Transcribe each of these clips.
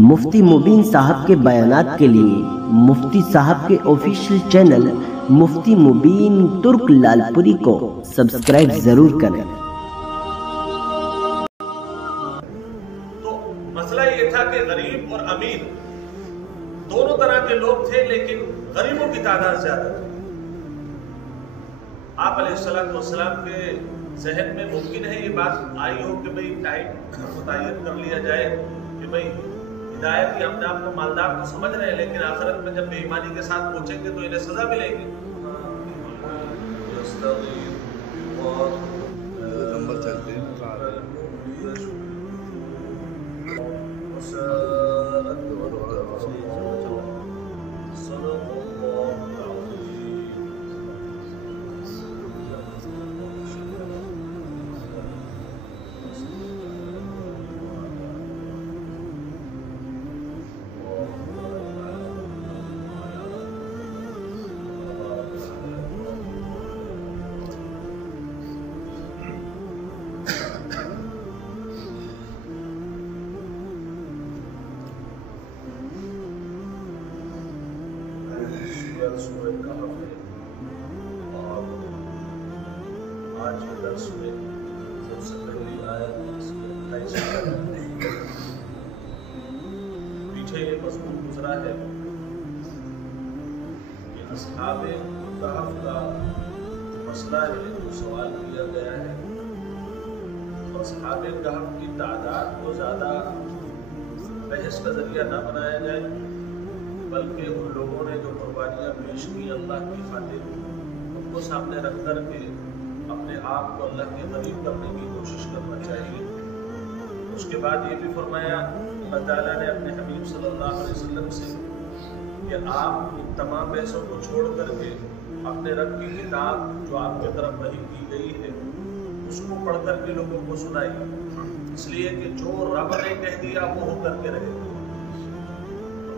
مفتی مبین صاحب کے بیانات کے لیے مفتی صاحب کے آفیشیل چینل مفتی مبین ترک لال پوری کو سبسکرائب ضرور کریں۔ تو مسئلہ یہ تھا کہ غریب اور امیر دونوں طرح کے لوگ تھے، لیکن غریبوں کی تعداد زیادہ تھی۔ آپ علیہ السلام کے ذہن میں ممکن ہے یہ بات آئی ہو کہ بھئی ٹائم متعین کر لیا جائے کہ بھئی ہدایت کی اپنے آپ کو مالدار کو سمجھ رہے ہیں، لیکن آخرت میں جب بے ایمانی کے ساتھ پہنچیں گے تو انہیں سزا ملے گی۔ نمبر چلتے ہیں اور آج کے درس میں سب سے پہلی آیت پیچھے یہ مضمون گزرا ہے کہ اصحاب کہف کا مسئلہ ہے جو سوال کیا گیا ہے، اور اصحاب کہف کی تعداد کو زیادہ بحث کا ذریعہ نہ بنایا جائے، بلکہ ان لوگوں نے جو قربانیاں پیش کی اللہ کی خاطر ان کو سامنے رکھ کر کے اپنے آپ کو اللہ کے قریب کرنے کی کوشش کرنا چاہیے۔ اس کے بعد یہ بھی فرمایا اللہ تعالیٰ نے اپنے حبیب صلی اللہ علیہ وسلم سے کہ آپ ان تمام بحثوں کو چھوڑ کر کے اپنے رب کی کتاب جو آپ کی طرف وحی کی گئی ہے اس کو پڑھ کر کے لوگوں کو سنائیے، اس لیے کہ جو رب نے کہہ دیا وہ ہو کر کے رہے۔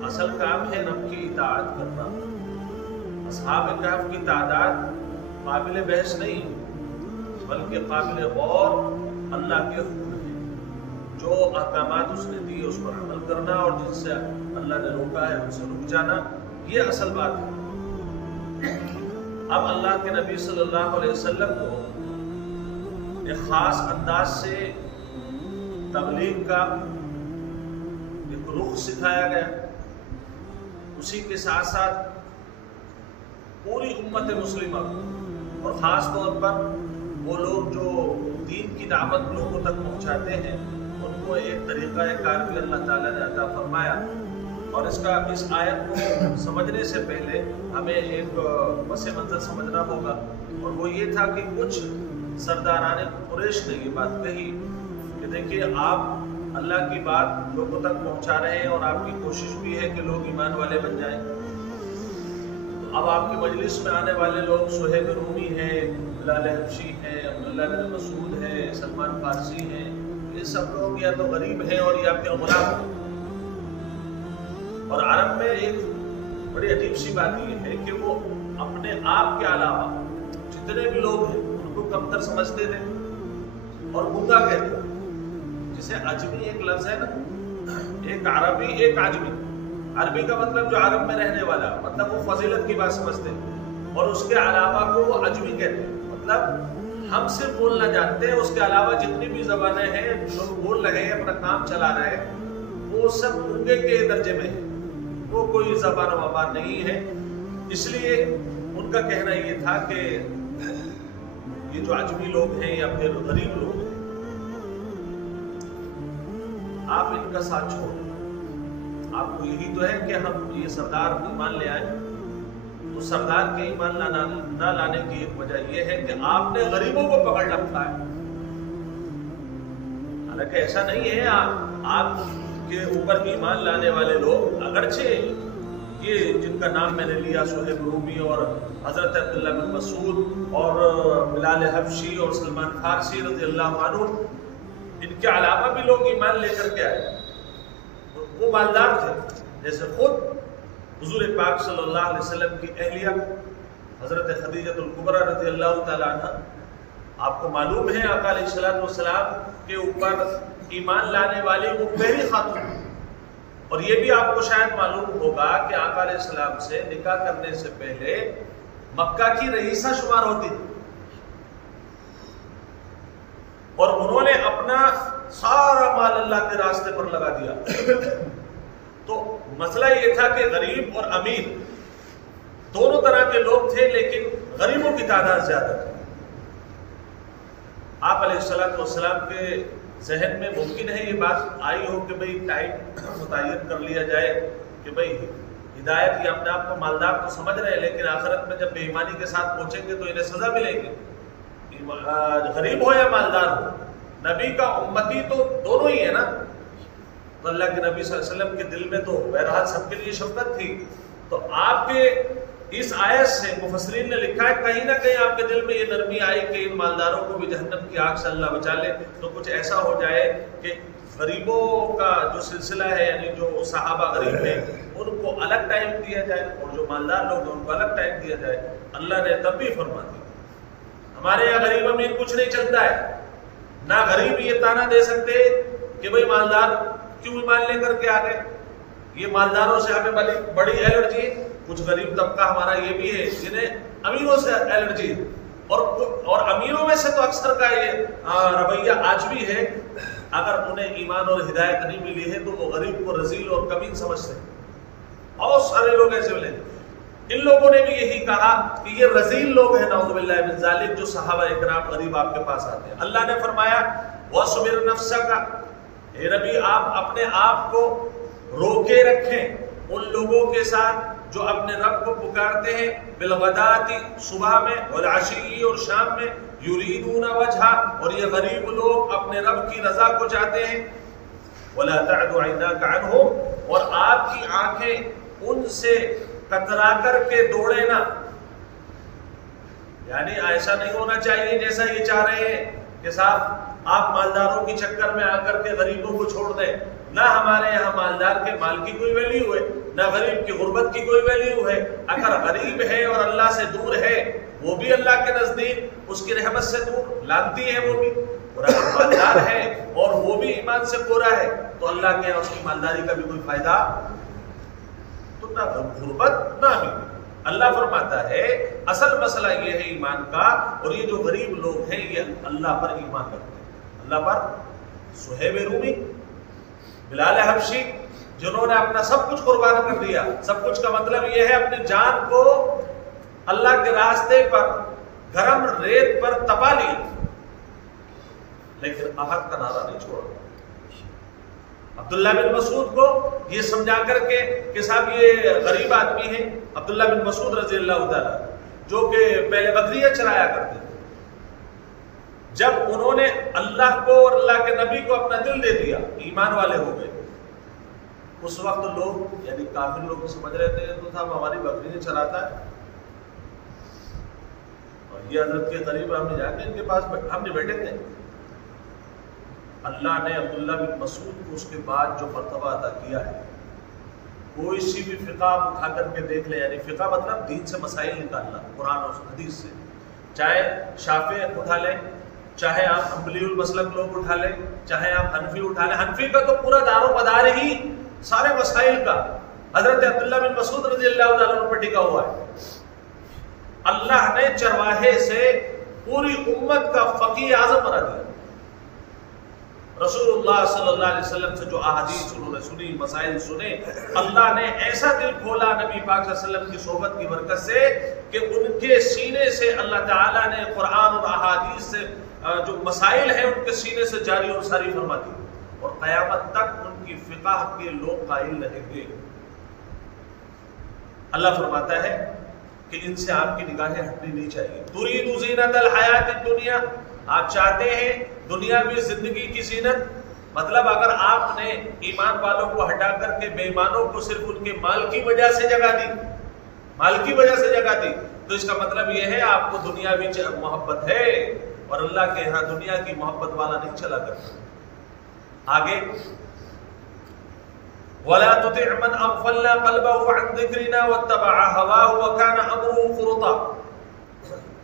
اصل کام ہے رب کی اطاعت کرنا۔ اصحاب کہف کی تعداد قابل بحث نہیں بلکہ قابل غور اللہ کے حکم ہے، جو احکامات اس نے دی اس پر عمل کرنا اور جن سے اللہ نے روکا ہے ان سے رک جانا، یہ اصل بات ہے۔ اب اللہ کے نبی صلی اللہ علیہ وسلم کو ایک خاص انداز سے تبلیغ کا ایک رخ سکھایا گیا، اسی کے ساتھ ساتھ پوری امت مسلمہ اور خاص طور پر وہ لوگ جو دین کی دعوت لوگوں تک پہنچاتے ہیں ان کو ایک طریقہ کار بھی اللہ تعالیٰ نے عطا فرمایا۔ اور اس آیت کو سمجھنے سے پہلے ہمیں ایک پس منظر سمجھنا ہوگا، اور وہ یہ تھا کہ کچھ سرداران قریش نے یہ بات کہی کہ دیکھیے آپ اللہ کی بات لوگوں تک پہنچا رہے ہیں اور آپ کی کوشش بھی ہے کہ لوگ ایمان والے بن جائیں۔ اب آپ کی مجلس میں آنے والے لوگ صہیب رومی ہیں، بلال حبشی ہیں، عبداللہ بن مسعود ہیں، سلمان فارسی ہیں، یہ سب لوگ یا تو غریب ہیں اور یا پھر غلام ہیں۔ اور عرب میں ایک بڑی عجیب سی بات یہ ہے کہ وہ اپنے آپ کے علاوہ جتنے بھی لوگ ہیں ان کو کمتر سمجھتے تھے اور گنگا کہتے تھے۔ جسے عجمی ایک لفظ ہے نا، ایک عربی ایک عجمی۔ عربی کا مطلب جو عرب میں رہنے والا، مطلب وہ فضیلت کی بات سمجھتے ہیں، اور اس کے علاوہ کو وہ عجمی کہتے ہیں، مطلب ہم صرف بولنا جانتے ہیں، اس کے علاوہ جتنی بھی زبانیں ہیں لوگ بول رہے ہیں، اپنا کام چلا رہے ہیں، وہ سب گنگے کے درجے میں ہیں، وہ کوئی زبان و وبان نہیں ہے۔ اس لیے ان کا کہنا یہ تھا کہ یہ جو عجمی لوگ ہیں یا پھر غریب لوگ ہیں آپ ان کا ساتھ چھوڑ دیں۔ آپ کو یہی تو ہے کہ ہم یہ سردار ایمان لے آئیں، تو سردار کے ایمان نہ لانے کی ایک وجہ یہ ہے کہ آپ نے غریبوں کو پکڑ رکھا ہے۔ حالانکہ ایسا نہیں ہے، آپ کے اوپر ایمان لانے والے لوگ اگرچہ یہ جن کا نام میں نے لیا صہیب رومی اور حضرت عبداللہ بن مسعود اور بلال حبشی اور سلمان فارسی رضی اللہ عنہ، ان کے علاوہ بھی لوگ ایمان لے کر کے آئے، وہ مالدار تھے۔ جیسے خود حضور پاک صلی اللہ علیہ وسلم کی اہلیہ حضرت خدیجہ الکبریٰ رضی اللہ تعالیٰ عنہ، آپ کو معلوم ہے آقا علیہ السلام کے اوپر ایمان لانے والی وہ پہلی خاتون، اور یہ بھی آپ کو شاید معلوم ہوگا کہ آقا علیہ السلام سے نکاح کرنے سے پہلے مکہ کی رئیسہ شمار ہوتی تھی، اور انہوں نے اپنا سارا مال اللہ کے راستے پر لگا دیا۔ تو مسئلہ یہ تھا کہ غریب اور امیر دونوں طرح کے لوگ تھے، لیکن غریبوں کی تعداد زیادہ تھی۔ آپ علیہ السلام کے ذہن میں ممکن ہے یہ بات آئی ہو کہ بھئی ٹائم متعین کر لیا جائے کہ بھئی ہدایت یہ اپنے آپ کو مالدار تو سمجھ رہے ہیں، لیکن آخرت میں جب بے ایمانی کے ساتھ پہنچیں گے تو انہیں سزا ملے گی، غریب ہو یا مالدار ہو۔ نبی کا امتی تو دونوں ہی ہے نا، تو اللہ کے نبی صلی اللہ علیہ وسلم کے دل میں تو بہرحال سب کے لیے شفقت تھی۔ تو آپ کے اس آیت سے مفسرین نے لکھا ہے کہیں نہ کہیں آپ کے دل میں یہ نرمی آئی کہ ان مالداروں کو بھی جہنم کی آگ سے اللہ بچا لے، تو کچھ ایسا ہو جائے کہ غریبوں کا جو سلسلہ ہے، یعنی جو صحابہ غریب ہیں ان کو الگ ٹائم دیا جائے اور جو مالدار لوگ ہیں ان کو الگ ٹائم دیا جائے۔ اللہ نے تب بھی فرما دیا۔ ہمارے یہاں غریب امیر کچھ نہیں چلتا ہے، نہ غریب یہ تانا دے سکتے کہ بھئی مالدار کیوں ایمان لے کر کے آ گئے، یہ مالداروں سے ہمیں بڑی الرجی ہے۔ کچھ غریب طبقہ ہمارا یہ بھی ہے جنہیں امیروں سے الرجی ہے، اور امیروں میں سے تو اکثر کا یہ رویہ آج بھی ہے، اگر انہیں ایمان اور ہدایت نہیں ملی ہے تو وہ غریب کو رذیل اور کمین سمجھتے ہیں۔ بہت سارے لوگ ایسے ملے، ان لوگوں نے بھی یہی کہا کہ یہ رذیل لوگ ہیں نعوذ باللہ من ذالک جو صحابہ اکرام غریب آپ کے پاس آتے ہیں۔ اللہ نے فرمایا وَاصْبِرْ نَفْسَكَ، اے نبی آپ اپنے آپ کو روکے رکھیں ان لوگوں کے ساتھ جو اپنے رب کو پکارتے ہیں، بالغداۃ صبح میں، والعشی اور شام میں، یریدون وجہ، اور یہ غریب لوگ اپنے رب کی رضا کو چاہتے ہیں، ولا تعد عیناک عنہم، اور آپ کی آنکھیں ان سے کترا کر کے دوڑے نہ، یعنی ایسا نہیں ہونا چاہیے جیسا یہ چاہ رہے ہیں کہ صاحب آپ مالداروں کی چکر میں آ کر کے غریبوں کو چھوڑ دیں۔ نہ ہمارے یہاں مالدار کے مال کی کوئی ویلیو ہے، نہ غریب کی غربت کی کوئی ویلیو ہے۔ اگر غریب ہے اور اللہ سے دور ہے، وہ بھی اللہ کے نزدیک اس کی رحمت سے دور، لانتی ہے وہ بھی، اور اگر مالدار ہے اور وہ بھی ایمان سے پورا ہے تو اللہ کے یہاں اس کی مالداری کا بھی کوئی فائدہ، تو نہ غربت نہ امیر۔ اللہ فرماتا ہے اصل مسئلہ یہ ہے ایمان کا، اور یہ جو غریب لوگ ہیں یہ اللہ پر ایمان رکھتے ہیں، اللہ پر۔ صہیب رومی، بلال حبشی، جنہوں نے اپنا سب کچھ قربان کر دیا، سب کچھ کا مطلب یہ ہے اپنی جان کو اللہ کے راستے پر گرم ریت پر تپا لیا، لیکن احد کا نعرہ نہیں چھوڑا۔ عبداللہ بن مسعود کو یہ سمجھا کر کے کہ صاحب یہ غریب آدمی ہیں، عبداللہ بن مسعود رضی اللہ تعالیٰ، جو کہ پہلے بکریاں چرایا کرتے تھے، جب انہوں نے اللہ کو اور اللہ کے نبی کو اپنا دل دے دیا، ایمان والے ہو گئے، اس وقت لوگ یعنی کافر لوگ سمجھ رہے تھے تو صاحب ہماری بکریاں چراتا ہے، اور یہ حضرت کے قریب ہم نے جا کے ان کے پاس ہم نے بیٹھے تھے۔ اللہ نے عبداللہ بن مسعود کو اس کے بعد جو مرتبہ عطا کیا ہے، کوئی سی بھی فقہ اٹھا کر کے دیکھ لے، یعنی فقہ مطلب دین سے مسائل نکالنا قرآن اور حدیث سے، چاہے شافعی اٹھا لیں، چاہے آپ حنبلی المسلک لوگ اٹھا لیں، چاہے آپ حنفی اٹھا لیں، حنفی کا تو پورا دار و مدار ہی سارے مسائل کا حضرت عبداللہ بن مسعود رضی اللہ تعالیٰ عنہ پر ٹکا ہوا ہے۔ اللہ نے چرواہے سے پوری امت کا فقیہ اعظم بنا دیا۔ رسول اللہ صلی اللہ علیہ وسلم سے جو احادیث انہوں نے سنی، مسائل سنے، اللہ نے ایسا دل کھولا نبی پاک صلی اللہ علیہ وسلم کی صحبت کی برکت سے کہ ان کے سینے سے اللہ تعالیٰ نے قرآن اور احادیث سے جو مسائل ہیں ان کے سینے سے جاری اور ساری فرما دی، اور قیامت تک ان کی فقہ کے لوگ قائل رہیں گے۔ اللہ فرماتا ہے کہ ان سے آپ کی نگاہیں ہٹنی نہیں چاہیے۔ ترید زینت الحیات الدنیا، آپ چاہتے ہیں دنیاوی زندگی کی زینت، مطلب اگر آپ نے ایمان والوں کو ہٹا کر کے بے ایمانوں کو صرف ان کے مال کی وجہ سے جگہ دی، مال کی وجہ سے جگہ دی، تو اس کا مطلب یہ ہے آپ کو دنیاوی محبت ہے، اور اللہ کے ہاں دنیا کی محبت والا نہیں چلا کرتا۔ آگے وَلَا تُطِعْ مَنْ أَغْفَلْنَا قَلْبَهُ عَنْ ذِكْرِنَا وَاتَّبَعَ هَوَاهُ وَكَانَ أَمْرُهُ فُرُطًا۔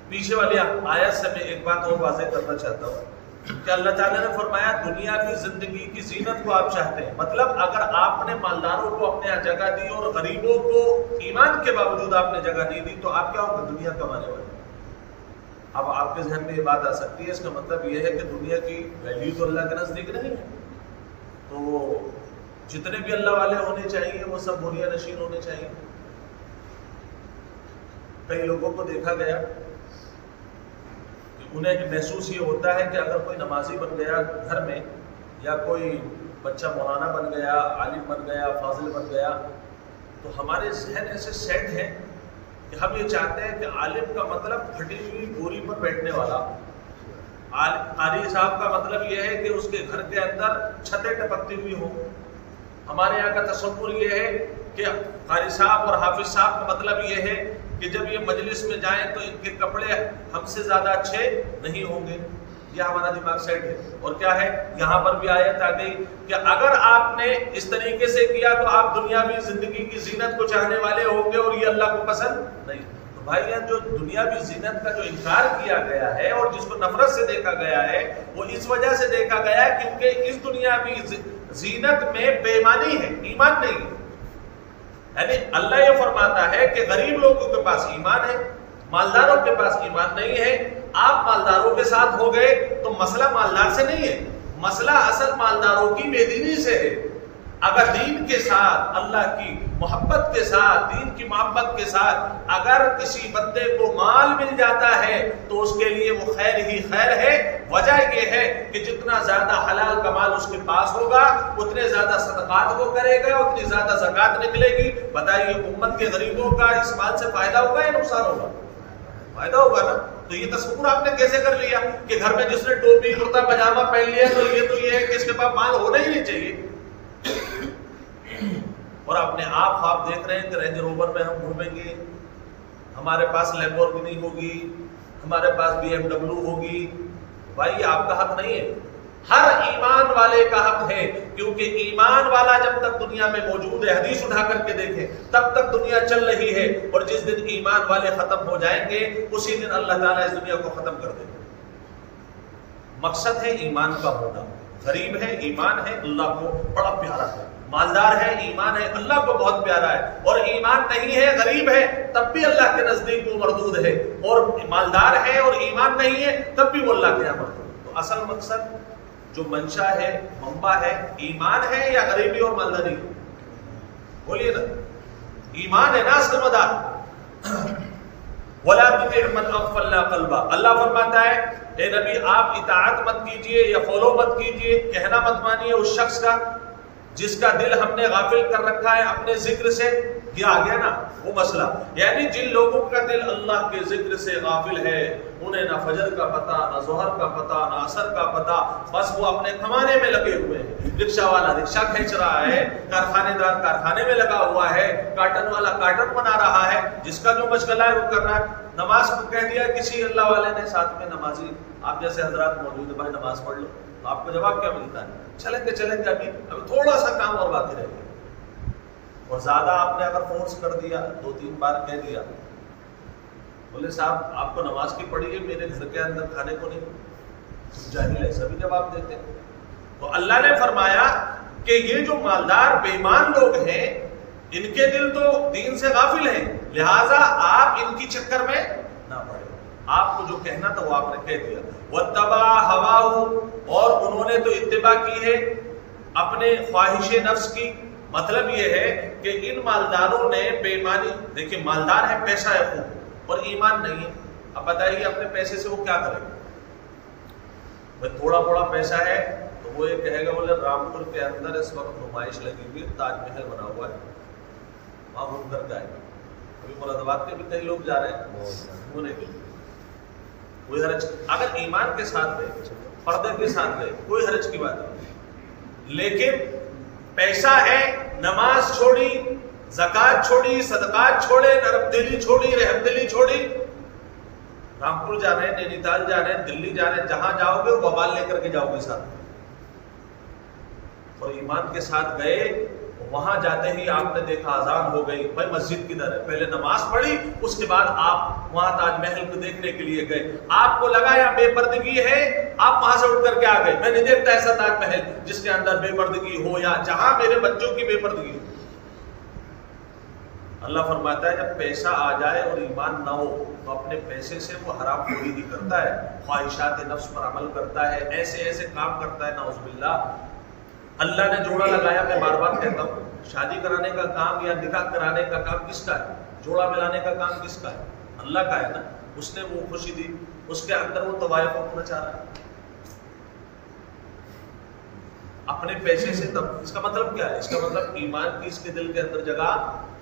پیچھے والی آیت سے میں ایک بات اور واضح کرنا چاہتا ہوں کہ اللہ تعالیٰ نے فرمایا دنیا کی زندگی کی زینت کو آپ چاہتے ہیں، مطلب اگر آپ نے مالداروں کو اپنے یہاں جگہ دی اور غریبوں کو ایمان کے باوجود آپ نے جگہ نہیں دی تو آپ کیا ہوگا؟ دنیا کمانے والے۔ اب آپ کے ذہن میں یہ بات آ سکتی ہے، اس کا مطلب یہ ہے کہ دنیا کی ویلیو تو اللہ کے نزدیک نہیں ہے، تو جتنے بھی اللہ والے ہونے چاہیے وہ سب بوریا نشین ہونے چاہیے۔ کئی لوگوں کو دیکھا گیا انہیں محسوس یہ ہوتا ہے کہ اگر کوئی نمازی بن گیا گھر میں، یا کوئی بچہ مولانا بن گیا، عالم بن گیا، فاضل بن گیا، تو ہمارے ذہن ایسے سیٹ ہیں کہ ہم یہ چاہتے ہیں کہ عالم کا مطلب پھٹی ہوئی بوری پر بیٹھنے والا، قاری صاحب کا مطلب یہ ہے کہ اس کے گھر کے اندر چھتیں ٹپکتی ہوئی ہوں۔ ہمارے یہاں کا تصور یہ ہے کہ قاری صاحب اور حافظ صاحب کا مطلب یہ ہے کہ جب یہ مجلس میں جائیں تو ان کے کپڑے ہم سے زیادہ اچھے نہیں ہوں گے۔ یہ ہمارا دماغ سیٹ ہے۔ اور کیا ہے، یہاں پر بھی آیت آ گئی کہ اگر آپ نے اس طریقے سے کیا تو آپ دنیاوی زندگی کی زینت کو چاہنے والے ہوں گے اور یہ اللہ کو پسند نہیں۔ تو بھائی جو دنیاوی زینت کا جو انکار کیا گیا ہے اور جس کو نفرت سے دیکھا گیا ہے، وہ اس وجہ سے دیکھا گیا ہے کیونکہ اس دنیاوی زینت میں بے ایمانی ہے، ایمان نہیں ہے۔ یعنی اللہ یہ فرماتا ہے کہ غریب لوگوں کے پاس ایمان ہے، مالداروں کے پاس ایمان نہیں ہے۔ آپ مالداروں کے ساتھ ہو گئے تو مسئلہ مالدار سے نہیں ہے، مسئلہ اصل مالداروں کی بے دینی سے ہے۔ اگر دین کے ساتھ، اللہ کی محبت کے ساتھ، دین کی محبت کے ساتھ اگر کسی بندے کو مال مل جاتا ہے تو اس کے لیے وہ خیر ہی خیر ہے۔ وجہ یہ ہے کہ جتنا زیادہ حلال کا مال اس کے پاس ہوگا اتنے زیادہ صدقات وہ کرے گا، اتنی زیادہ زکوٰۃ نکلے گی۔ بتائیے امت کے غریبوں کا اس مال سے فائدہ ہوگا یا نقصان ہوگا؟ فائدہ ہوگا نا۔ تو یہ تصور آپ نے کیسے کر لیا کہ گھر میں جس نے ٹوپی کرتا پاجامہ پہن لیا تو یہ ہے کہ اس کے پاس مال ہونا ہی نہیں چاہیے، اور اپنے آپ خواب دیکھ رہے ہیں کہ رینج روور میں ہم گھومیں گے، ہمارے پاس لیمبورگینی ہوگی، ہمارے پاس BMW ہوگی۔ بھائی یہ آپ کا حق نہیں ہے، ہر ایمان والے کا حق ہے، کیونکہ ایمان والا جب تک دنیا میں موجود ہے، حدیث اٹھا کر کے دیکھیں، تب تک دنیا چل رہی ہے، اور جس دن ایمان والے ختم ہو جائیں گے اسی دن اللہ تعالیٰ اس دنیا کو ختم کر دے گا۔ مقصد ہے ایمان کا ہونا۔ غریب ہے، ایمان ہے، اللہ کو بڑا پیارا ہے، مالدار ہے، ایمان ہے، اللہ کو بہت پیارا ہے، اور ایمان نہیں ہے، غریب ہے، تب بھی اللہ کے نزدیک وہ مردود ہے، اور مالدار ہے اور ایمان نہیں ہے تب بھی وہ اللہ کے یہاں مردود ہے۔ تو اصل مقصد جو منشا ہے، منبع ہے، ایمان ہے یا غریبی اور مالداری؟ بولیے نا، ایمان ہے نا اصل مدار۔ وَلَا تُطِعْ مَنْ أَغْفَلْنَا قَلْبَهُ، اللہ فرماتا ہے اے نبی آپ اطاعت مت کیجئے یا فالو مت کیجئے، کہنا مت مانیے اس شخص کا جس کا دل ہم نے غافل کر رکھا ہے اپنے ذکر سے۔ یہ آ گیا نا وہ مسئلہ، یعنی جن لوگوں کا دل اللہ کے ذکر سے غافل ہے، انہیں نہ فجر کا پتہ، نہ ظہر کا پتہ، نہ عصر کا پتہ، بس وہ اپنے کمانے میں لگے ہوئے ہیں۔ رکشہ والا رکشہ کھینچ رہا ہے، کارخانے دار کارخانے میں لگا ہوا ہے، کارٹن والا کارٹن بنا رہا ہے، جس کا جو مشغلہ ہے وہ کر رہا ہے۔ نماز کو کہہ دیا کسی اللہ والے نے، ساتھ میں نمازی آپ جیسے حضرات موجود ہیں، بھائی نماز پڑھ لو، تو آپ کو جواب کیا ملتا ہے؟ چلیں گے ابھی تھوڑا سا کام اور باقی رہ گیا۔ اور زیادہ آپ نے اگر فورس کر دیا، 2-3 بار کہہ دیا، بولے صاحب آپ کو نماز کی پڑھی ہے، میرے گھر کے اندر کھانے کو نہیں، جاہل ایسا بھی جواب دیتے ہیں۔ تو اللہ نے فرمایا کہ یہ جو مالدار بے ایمان لوگ ہیں ان کے دل تو دین سے غافل ہیں، لہٰذا آپ ان کی چکر میں نہ پڑے۔ آپ کو جو کہنا تھا وہ آپ نے کہہ دیا۔ وَاتَّبَعَ هَوَاهُ، اور انہوں نے تو اتباع کی ہے اپنے خواہش نفس کی۔ مطلب یہ ہے کہ ان مالداروں نے بے ایمانی، دیکھیں مالدار ہے، پیسہ ہے خوب، اور ایمان نہیں ہے۔ اب بتائیے اپنے پیسے سے وہ کیا کرے گا؟ بھائی تھوڑا بڑا پیسہ ہے تو وہ یہ کہے گا، بولے رامپور کے اندر اس وقت نمائش لگی ہوئی ہے، تاج محل بنا ہوا ہے، وہاں گھوم کر جائے گا۔ ابھی مراد آباد کے بھی کئی لوگ جا رہے ہیں گھومنے کے لیے، کوئی حرج، اگر ایمان کے ساتھ گئے، پردے کے ساتھ گئے، کوئی حرج کی بات نہیں۔ لیکن پیسہ ہے، نماز چھوڑی، زکوٰۃ چھوڑی، صدقات چھوڑے، نرم دلی چھوڑی، رحم دلی چھوڑی، رامپور جا رہے ہیں، نینی تال جا رہے ہیں، دلی جا رہے ہیں، جہاں جاؤ گے وبال لے کر کے جاؤ گے ساتھ، اور ایمان کے ساتھ گئے، وہاں جاتے ہی آپ نے دیکھا اذان ہو گئی، بھائی مسجد کدھر ہے، پہلے نماز پڑھی، اس کے بعد آپ وہاں تاج محل کو دیکھنے کے لیے گئے، آپ کو لگا یا بے پردگی ہے آپ وہاں سے اٹھ کر کے آ گئے. میں نہیں دیکھتا ایسا تاج محل جس کے اندر بے پردگی ہو یا جہاں میرے بچوں کی بے پردگی ہو. اللہ فرماتا ہے جب پیسہ آ جائے اور ایمان نہ ہو تو اپنے پیسے سے وہ حرام خوری ہی کرتا ہے, خواہشات نفس پر عمل کرتا ہے, ایسے ایسے کام کرتا ہے, نعوذ باللہ. اللہ نے جوڑا لگایا, میں بار بار کہتا ہوں, شادی کرانے کا کام یا نکاح کرانے کا کام کس کا ہے؟ جوڑا ملانے کا کام کس کا ہے؟ اللہ کا ہے نا. اس نے وہ خوشی دی, اس کے اندر وہ طوائف اپنا چاہ رہا ہے اپنے پیسے سے. تب اس کا مطلب کیا ہے؟ اس کا مطلب ایمان کی اس کے دل کے اندر جگہ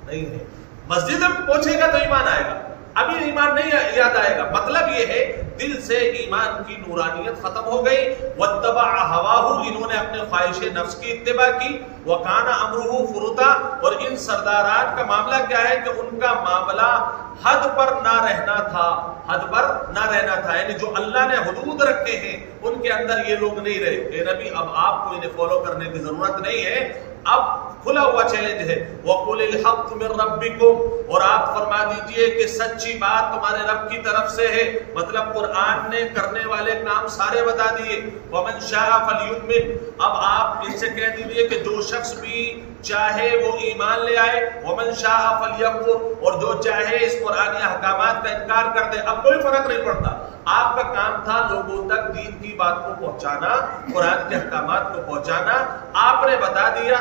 نہیں ہے. مسجد میں پہنچے گا تو ایمان آئے گا, ابھی ایمان نہیں یاد آئے گا. مطلب یہ ہے دل سے ایمان کی نورانیت ختم ہو گئی. واتبع ہواہ, انہوں نے اپنے خواہش نفس کی اتباع کی. وکان امرہ فرطا, اور ان سرداران کا معاملہ کیا ہے کہ ان کا معاملہ حد پر نہ رہنا تھا, حد پر نہ رہنا تھا. یعنی جو اللہ نے حدود رکھے ہیں ان کے اندر یہ لوگ نہیں رہے. اے نبی اب آپ کو انہیں فالو کرنے کی ضرورت نہیں ہے, اب کھلا ہوا چیلنج ہے. وَقُلِ الْحَقُّ مِنْ رَبِّكُمْ, اور آپ فرما دیجئے کہ سچی بات تمہارے رب کی طرف سے ہے. مطلب قرآن نے کرنے والے کام سارے بتا دیے. وَمَنْ شَاءَ فَلْيُؤْمِنْ, اب آپ ان سے کہہ دیجئے کہ جو شخص بھی چاہے وہ ایمان لے آئے. وَمَنْ شَاءَ فَلْيَكْفُرْ, اور جو چاہے اس قرآنی احکامات کا انکار کر دے. اب کوئی فرق نہیں پڑتا. آپ کا کام تھا لوگوں تک دین کی بات کو پہنچانا, قرآن کے احکامات کو پہنچانا. آپ نے بتا دیا,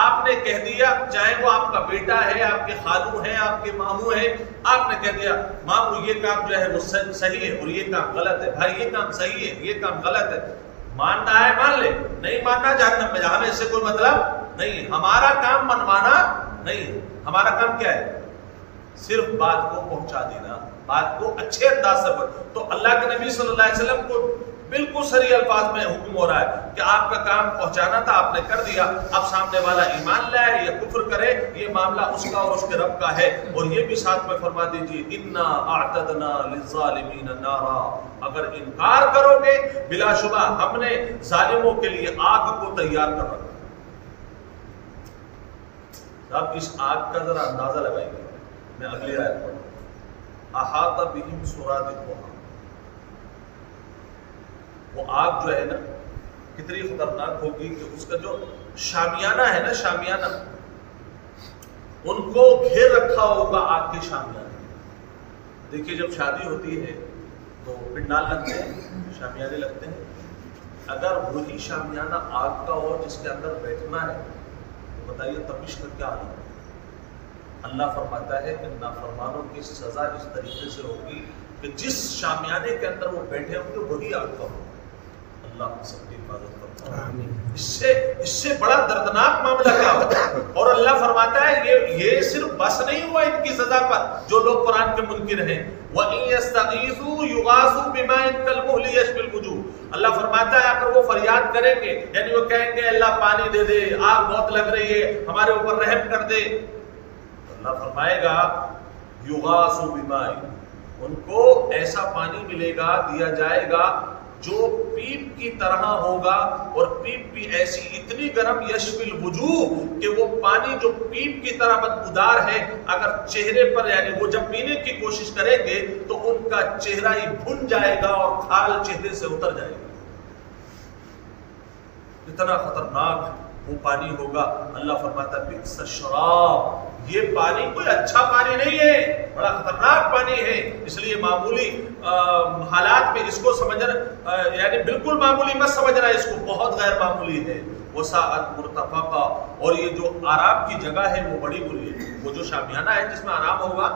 آپ نے کہہ دیا, چاہے وہ آپ کا بیٹا ہے, آپ کے خالو ہیں, آپ کے ماموں ہیں, آپ نے کہہ دیا ماموں یہ کام جو ہے وہ صحیح ہے اور یہ کام غلط ہے, بھائی یہ کام صحیح ہے یہ کام غلط ہے. ماننا ہے مان لے, نہیں ماننا جہنم میں جا, ہمیں اس سے کوئی مطلب نہیں. ہمارا کام منوانا نہیں, ہمارا کام کیا ہے؟ صرف بات کو پہنچا دینا, بات کو اچھے انداز سے. تو اللہ کے نبی صلی اللہ علیہ وسلم کو بالکل صریح الفاظ میں حکم ہو رہا ہے کہ آپ کا کام پہنچانا تھا, آپ نے کر دیا. اب سامنے والا ایمان لائے یا کفر کرے, یہ معاملہ اس کا اور اس کے رب کا ہے. اور یہ بھی ساتھ میں فرما دیجیے انا اعتدنا للظالمین نارا, اگر انکار کرو گے بلا شبہ ہم نے ظالموں کے لیے آگ کو تیار کر رکھا. اب اس آگ کا ذرا اندازہ لگائیے. میں اگلی آیت پڑھوں. احاط بہم سرادقها, وہ آگ جو ہے نا کتنی خطرناک ہوگی کہ اس کا جو شامیانہ ہے نا, شامیانہ, ان کو گھیر رکھا ہوگا آگ کے شامیانہ. دیکھیے جب شادی ہوتی ہے تو پنڈال لگتے ہیں, شامیانے لگتے ہیں. اگر وہی شامیانہ آگ کا ہو جس کے اندر بیٹھنا ہے تو بتائیے تپش کا کیا حال ہے. اللہ فرماتا ہے کہ نافرمانوں کی سزا اس طریقے سے ہوگی کہ جس شامیانے کے اندر وہ بیٹھے ہوں گے وہی آگ کا ہوگا. اللہ سب کی حفاظت کرتا ہے. اس سے بڑا دردناک معاملہ کیا ہوتا ہے. اور اللہ فرماتا ہے یہ صرف بس نہیں ہوا ان کی سزا پر جو لوگ قرآن کے منکر ہیں. وَإِن يَسْتَغِيثُوا يُغَاثُوا بِمَاءٍ كَالْمُهْلِ يَشْفِي الْوُجُوهَ, اللہ فرماتا ہے اگر وہ فریاد کریں گے, یعنی وہ کہیں گے اللہ پانی دے دے, آگ بہت لگ رہی ہے, ہمارے اوپر رحم کر دے, اللہ فرمائے گا یغاثوا بماء, ان کو ایسا پانی ملے گا, دیا جائے گا جو پیپ کی طرح ہوگا, اور پیپ بھی ایسی اتنی گرم, یشفی الوجوہ, کہ وہ پانی جو پیپ کی طرح بدبودار ہے اگر چہرے پر, یعنی وہ جب پینے کی کوشش کریں گے تو ان کا چہرہ ہی بھن جائے گا اور کھال چہرے سے اتر جائے گا. اتنا خطرناک وہ پانی ہوگا. اللہ فرماتا ہے بئس الشراب, یہ پانی کوئی اچھا پانی نہیں ہے, بڑا خطرناک پانی ہے. اس لیے معمولی حالات میں اس کو سمجھنا, یعنی بالکل معمولی مت سمجھنا, اس کو بہت غیر معمولی ہے. وساعت مرتفقہ, اور یہ جو آرام کی جگہ ہے وہ بڑی بری ہے. وہ جو شامیانہ ہے جس میں آرام ہوگا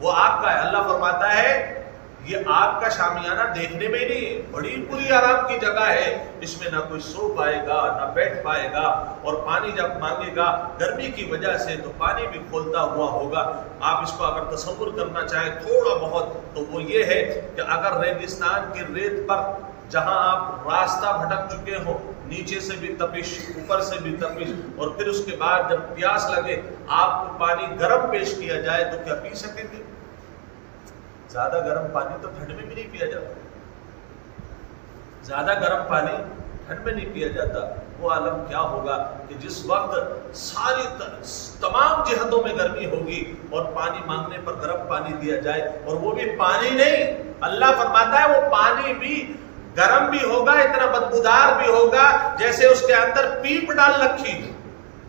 وہ آگ کا ہے. اللہ فرماتا ہے یہ آگ کا شامیانہ دیکھنے میں ہی نہیں ہے, بڑی بری آرام کی جگہ ہے. اس میں نہ کوئی سو پائے گا نہ بیٹھ پائے گا, اور پانی جب مانگے گا گرمی کی وجہ سے تو پانی بھی کھولتا ہوا ہوگا. آپ اس کو اگر تصور کرنا چاہیں تھوڑا بہت تو وہ یہ ہے کہ اگر ریگستان کی ریت پر جہاں آپ راستہ بھٹک چکے ہو, نیچے سے بھی تپش اوپر سے بھی تپش, اور پھر اس کے بعد جب پیاس لگے آپ کو پانی گرم پیش کیا جائے تو کیا پی سکیں گے؟ زیادہ گرم پانی تو ٹھنڈ میں بھی نہیں پیا جاتا, زیادہ گرم پانی ٹھنڈ میں نہیں پیا جاتا. وہ عالم کیا ہوگا کہ جس وقت ساری تمام جہتوں میں گرمی ہوگی اور پانی مانگنے پر گرم پانی دیا جائے, اور وہ بھی پانی نہیں, اللہ فرماتا ہے وہ پانی بھی گرم بھی ہوگا، اتنا بدبودار بھی ہوگا جیسے اس کے اندر پیپ ڈال رکھی ہے،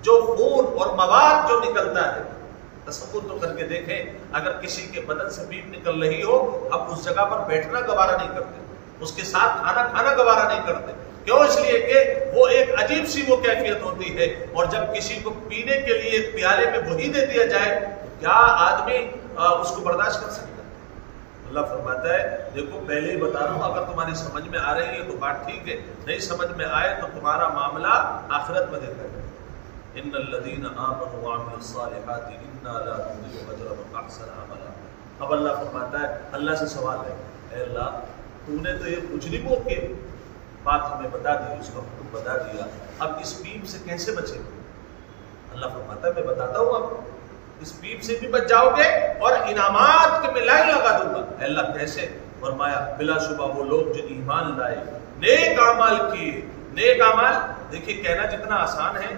جو خون اور مواد جو نکلتا ہے۔ تصور تو کر کے دیکھیں، اگر کسی کے بدن سے پیپ نکل رہی ہو، ہم اس جگہ پر بیٹھنا گوارا نہیں کرتے، اس کے ساتھ کھانا کھانا گوارا نہیں کرتے۔ کیوں؟ اس لیے کہ وہ ایک عجیب سی وہ کیفیت ہوتی ہے، اور جب کسی کو پینے کے لیے ایک پیالے میں وہی دے دیا جائے تو کیا آدمی اس کو برداشت کر سکتا ہے؟ اللہ فرماتا ہے دیکھو پہلے ہی بتا رہا ہوں، اگر تمہاری سمجھ میں آ رہی ہے تو بات ٹھیک ہے، نہیں سمجھ میں آئے تو تمہارا معاملہ آخرت میں دیکھا جائے۔ ان الذين امنوا وعملوا الصالحات انا لا نضيع اجر من احسن عملا۔ اب اللہ فرماتا ہے، اللہ سے سوال ہے، اے اللہ تو نے تو یہ مجرموں کے بات ہمیں بتا دی، اس کا حکم بتا دیا، اب اس پیپ سے کیسے بچیں گے؟ اللہ فرماتا ہے میں بتاتا ہوں، اب اس پیپ سے بھی بچ جاؤ گے اور انعامات کے میں لائن لگا دوں گا۔ اے اللہ کیسے؟ فرمایا بلا شبہ وہ لوگ جو ایمان لائے، نیک اعمال کیے۔ نیک اعمال دیکھیے کہنا جتنا آسان ہے،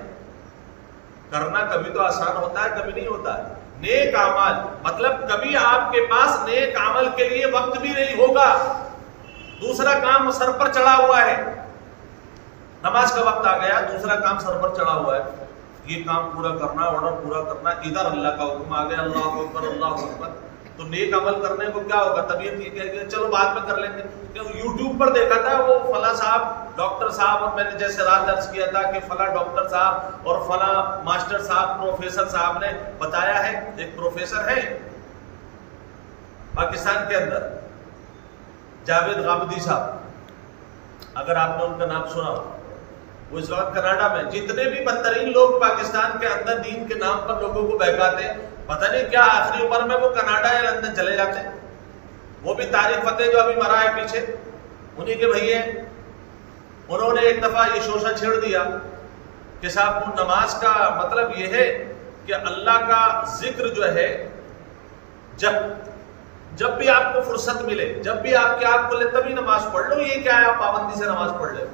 کرنا کبھی تو آسان ہوتا ہے، کبھی نہیں ہوتا ہے۔ نیک اعمال مطلب کبھی آپ کے پاس نیک عمل کے لیے وقت بھی نہیں ہوگا، دوسرا کام سر پر چڑھا ہوا ہے، نماز کا وقت آ گیا، دوسرا کام سر پر چڑھا ہوا ہے، یہ کام پورا کرنا، آرڈر پورا کرنا، ادھر اللہ کا حکم آ گیا، اللہ اکبر اللہ اکبر، تو نیک عمل کرنے کو کیا ہوگا؟ طبیعت یہ کہے گی چلو بعد میں کر لیں گے۔ یوٹیوب پر دیکھا تھا وہ فلاں صاحب ڈاکٹر صاحب، اور میں نے جیسے رات درس کیا تھا کہ فلاں ڈاکٹر صاحب اور فلاں ماسٹر صاحب پروفیسر صاحب نے بتایا ہے، ایک پروفیسر ہے پاکستان کے اندر جاوید غامدی صاحب، اگر آپ نے ان کا نام سنا ہو، وہ اس وقت کینیڈا میں، جتنے بھی بدترین لوگ پاکستان کے اندر دین کے نام پر لوگوں کو بہکاتے، پتہ نہیں کیا آخری عمر میں وہ کینیڈا یا لندن چلے جاتے ہیں۔ وہ بھی طارق فتح جو ابھی مرا ہے پیچھے، انہی کے بھائی ہیں، انہوں نے ایک دفعہ یہ شوشہ چھیڑ دیا کہ صاحب نماز کا مطلب یہ ہے کہ اللہ کا ذکر جو ہے جب بھی آپ کو فرصت ملے، جب بھی آپ کی آنکھ کھلے تبھی نماز پڑھ لو، یہ کیا ہے آپ پابندی سے نماز پڑھ لیں؟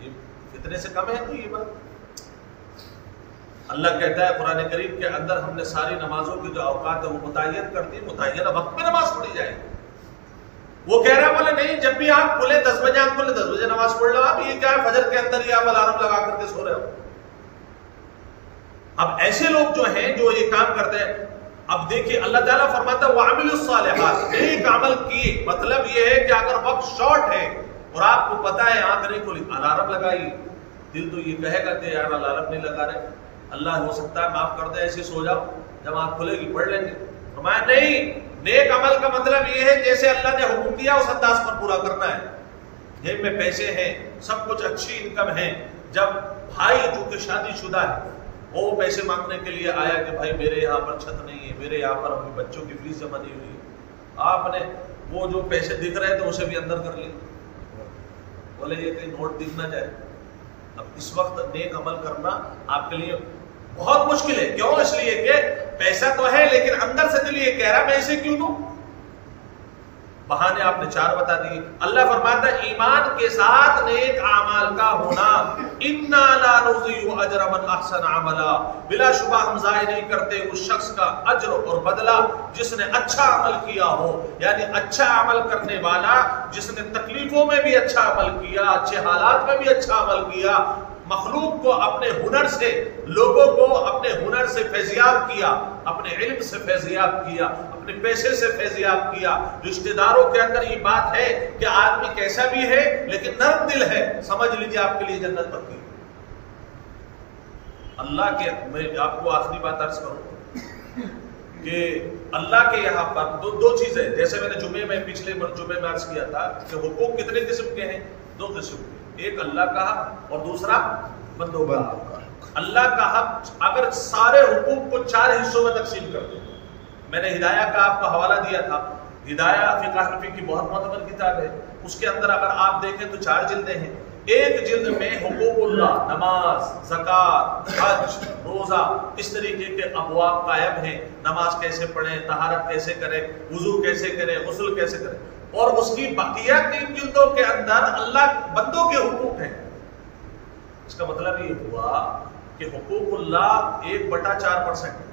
یہ فتنے سے کم ہے تو یہ بات؟ اللہ کہتا ہے قرآن کریم کے اندر ہم نے ساری نمازوں کی جو اوقات ہے وہ متعین کر دی، متعینہ وقت میں نماز پڑھی جائے۔ وہ کہہ رہا ہے بولے نہیں، جب بھی آنکھ کھلے 10 بجے آنکھ کھلے 10 بجے نماز پڑھ لو۔ آپ یہ کیا ہے فجر کے اندر ہی آپ الارم لگا کر کے سو رہے ہو؟ اب ایسے لوگ جو ہیں جو یہ کام کرتے ہیں، اب دیکھیے اللہ تعالیٰ فرماتا ہے وَعَمِلُوا الصَّالِحَاتِ، نیک عمل کیے، مطلب یہ ہے کہ اگر وقت شارٹ ہے اور آپ کو پتا ہے آنکھ نہیں کھلی، الارم لگائیے۔ دل تو یہ کہے گا کہ یار الارم نہیں لگا رہے، اللہ ہو سکتا ہے معاف کر دے، ایسے سو جاؤ، جب آنکھ کھلے گی پڑھ لیں گے۔ فرمایا نہیں، نیک عمل کا مطلب یہ ہے جیسے اللہ نے حکم دیا اس انداز پر پورا کرنا ہے۔ جیب میں پیسے ہیں، سب کچھ اچھی انکم ہے، جب بھائی جو کہ شادی شدہ ہے وہ پیسے مانگنے کے لیے آیا کہ بھائی میرے یہاں پر چھت نہیں ہے، میرے یہاں پر اپنے بچوں کی فیس جمع نہیں ہوئی، آپ نے وہ جو پیسے دکھ رہے تھے اسے بھی اندر کر لیے، بولے یہ کہیں نوٹ دکھ نہ جائے۔ اب اس وقت نیک عمل کرنا آپ کے لیے بہت مشکل ہے۔ کیوں؟ اس لیے کہ پیسہ تو ہے لیکن اندر سے دل یہ کہہ رہا میں اسے کیوں دوں؟ بہانے آپ نے 4 بتا دیے۔ اللہ فرماتا ہے ایمان کے ساتھ نیک اعمال کا ہونا، انا لا نضيع اجر من احسن عملا، بلا شبہ ہم ضائع نہیں کرتے اس شخص کا اجر اور بدلہ جس نے اچھا عمل کیا ہو، یعنی اچھا عمل کرنے والا جس نے تکلیفوں میں بھی اچھا عمل کیا، اچھے حالات میں بھی اچھا عمل کیا، مخلوق کو اپنے ہنر سے، لوگوں کو اپنے ہنر سے فیضیاب کیا، اپنے علم سے فیضیاب کیا، اپنے پیسے سے فیضیاب کیا۔ رشتہ داروں کے اندر یہ بات ہے کہ آدمی کیسا بھی ہے لیکن نرم دل ہے، سمجھ لیجیے آپ کے لیے جنت پکی۔ اللہ کے، میں آپ کو آخری بات عرض کروں کہ اللہ کے یہاں پر دو چیزیں، جیسے میں نے پچھلے جمعے میں عرض کیا تھا کہ حقوق کتنے قسم کے ہیں؟ 2 قسم کے، ایک اللہ کا حق اور دوسرا بندوں کا حق۔ اللہ کا حق اگر سارے حقوق کو 4 حصوں میں تقسیم کر دیں، میں نے ہدایہ کا آپ کو حوالہ دیا تھا، ہدایہ فقہ حنفی کی بہت معتبر کتاب ہے، اس کے اندر اگر آپ دیکھیں تو 4 جلدیں ہیں۔ ایک جلد میں حقوق اللہ، نماز، زکوٰۃ، حج، روزہ، اس طریقے کے ابواب قائم ہیں، نماز کیسے پڑھیں، طہارت کیسے کریں، وضو کیسے کریں، غسل کیسے کریں، اور اس کی بقیہ 3 جلدوں کے اندر اللہ بندوں کے حقوق ہیں۔ اس کا مطلب یہ ہوا کہ حقوق اللہ 1/4%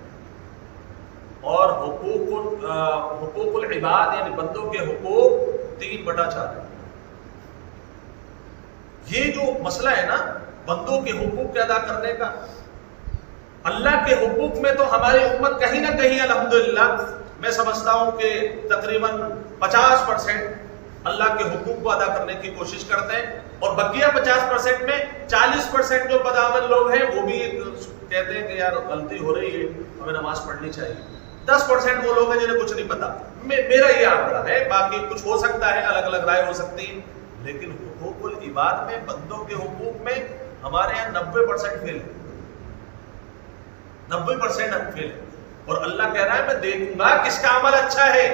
اور حقوق العباد یعنی بندوں کے حقوق 3/4 ہے۔ یہ جو مسئلہ ہے نا بندوں کے حقوق کے ادا کرنے کا، اللہ کے حقوق میں تو ہماری امت کہیں نہ کہیں الحمدللہ میں سمجھتا ہوں کہ تقریباً 50% اللہ کے حقوق کو ادا کرنے کی کوشش کرتے ہیں، اور بقیہ 50% میں 40% جو بدعمل لوگ ہیں وہ بھی کہتے ہیں کہ یار غلطی ہو رہی ہے، ہمیں نماز پڑھنی چاہیے۔ 10% وہ لوگ ہیں جنہیں کچھ نہیں پتا۔ میرا یہ آنکڑا ہے، باقی کچھ ہو سکتا ہے، الگ الگ رائے ہو سکتی ہے، لیکن حقوق العباد میں، بندوں کے حقوق میں ہمارے یہاں 90% فیل ہے، 90% ہم فیل ہے۔ اور اللہ کہہ رہا ہے میں دیکھوں گا کس کا عمل اچھا ہے۔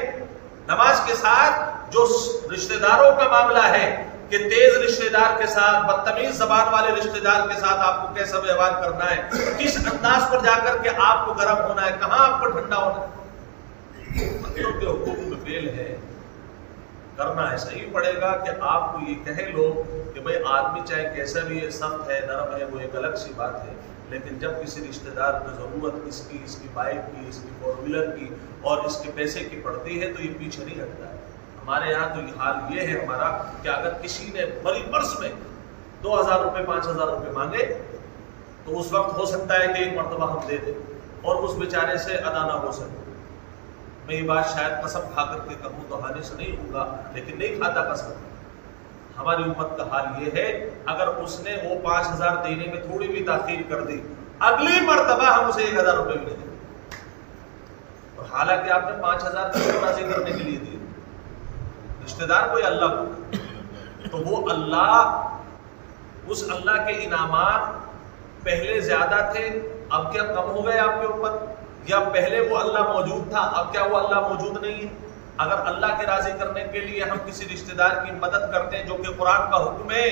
نماز کے ساتھ جو رشتہ داروں کا معاملہ ہے کہ تیز رشتہ دار کے ساتھ، بدتمیز زبان والے رشتہ دار کے ساتھ آپ کو کیسا ویوہار کرنا ہے، کس انداز پر جا کر کے آپ کو گرم ہونا ہے، کہاں آپ کو ٹھنڈا ہونا ہے، بندوں کے حقوق میں فیل ہے۔ کرنا ایسا ہی پڑے گا کہ آپ کو یہ کہے لوگ کہ بھئی آدمی چاہے کیسا بھی ہے، سخت ہے، نرم ہے، وہ ایک الگ سی بات ہے، لیکن جب کسی رشتہ دار کو ضرورت اس کی بائک کی، اس کی فور ویلر کی اور اس کے پیسے کی پڑتی ہے تو یہ پیچھے نہیں ہٹتا ہے۔ ہمارے یہاں تو یہ حال یہ ہے ہمارا کہ اگر کسی نے بڑی پرس میں 2000 روپے 5000 روپے مانگے تو اس وقت ہو سکتا ہے کہ ایک مرتبہ ہم دے دیں اور اس بیچارے سے ادا نہ ہو سکے۔ میں یہ بات شاید قسم کھا کر کے کہوں تو حانے سے نہیں ہوں گا، لیکن نہیں کھاتا قسم۔ ہماری امت کا حال یہ ہے اگر اس نے وہ 5000 دینے میں تھوڑی بھی تاخیر کر دی، اگلی مرتبہ ہم اسے 1000 روپے بھی دیں گے، اور حالانکہ آپ نے 5000 کو راضی کرنے کے لیے دیے رشتہ دار کو یا اللہ کو، تو وہ اللہ، اس اللہ کے انعامات پہلے زیادہ تھے، اب کیا کم ہو گئے آپ کے اوپر؟ یا پہلے وہ اللہ موجود تھا، اب کیا وہ اللہ موجود نہیں ہے؟ اگر اللہ کے راضی کرنے کے لیے ہم کسی رشتہ دار کی مدد کرتے ہیں جو کہ قرآن کا حکم ہے،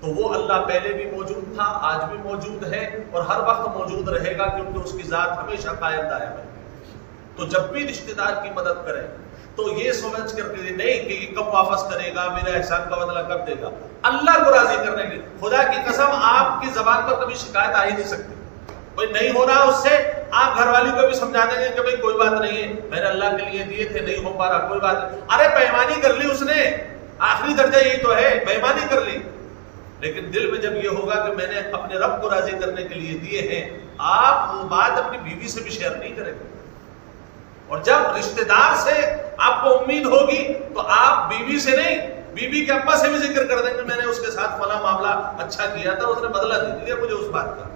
تو وہ اللہ پہلے بھی موجود تھا، آج بھی موجود ہے اور ہر وقت موجود رہے گا، کیونکہ اس کی ذات ہمیشہ قائم دائم ہے۔ تو جب بھی رشتہ دار کی مدد کریں تو یہ سمجھ کر کے نہیں کہ یہ کب واپس کرے گا، میرا احسان کا بدلہ کب دے گا، اللہ کو راضی کرنے کے لیے۔ خدا کی قسم آپ کی زبان پر کبھی شکایت آ ہی نہیں سکتی، کوئی نہیں ہو رہا اس سے آپ گھر والی کو بھی سمجھا دیں گے کہ بھائی کوئی بات نہیں ہے، میں نے اللہ کے لیے دیے تھے، نہیں ہو پا رہا، کوئی بات نہیں، ارے بےایمانی کر لی اس نے، آخری درجہ یہی تو ہے، بےایمانی کر لی۔ لیکن دل میں جب یہ ہوگا کہ میں نے اپنے رب کو راضی کرنے کے لیے دیے ہیں، آپ وہ بات اپنی بیوی سے بھی شیئر نہیں کریں گے۔ اور جب رشتہ دار سے آپ کو امید ہوگی تو آپ بیوی سے نہیں، بیوی کے ابا سے بھی ذکر کر دیں گے میں نے اس کے ساتھ فلاں معاملہ اچھا کیا تھا، اس نے بدلہ دے دیا مجھے اس بات کا۔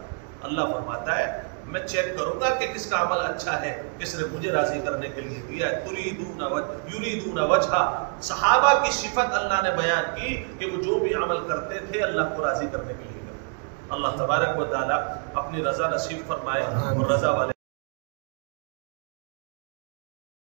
اللہ فرماتا ہے میں چیک کروں گا کہ کس کا عمل اچھا ہے، کس نے مجھے راضی کرنے کے لیے دیا ہے۔ یریدون وجہ، صحابہ کی صفت اللہ نے بیان کی کہ وہ جو بھی عمل کرتے تھے اللہ کو راضی کرنے کے لیے کرتے۔ اللہ تبارک و تعالی اپنی رضا نصیب فرمائے اور رضا والے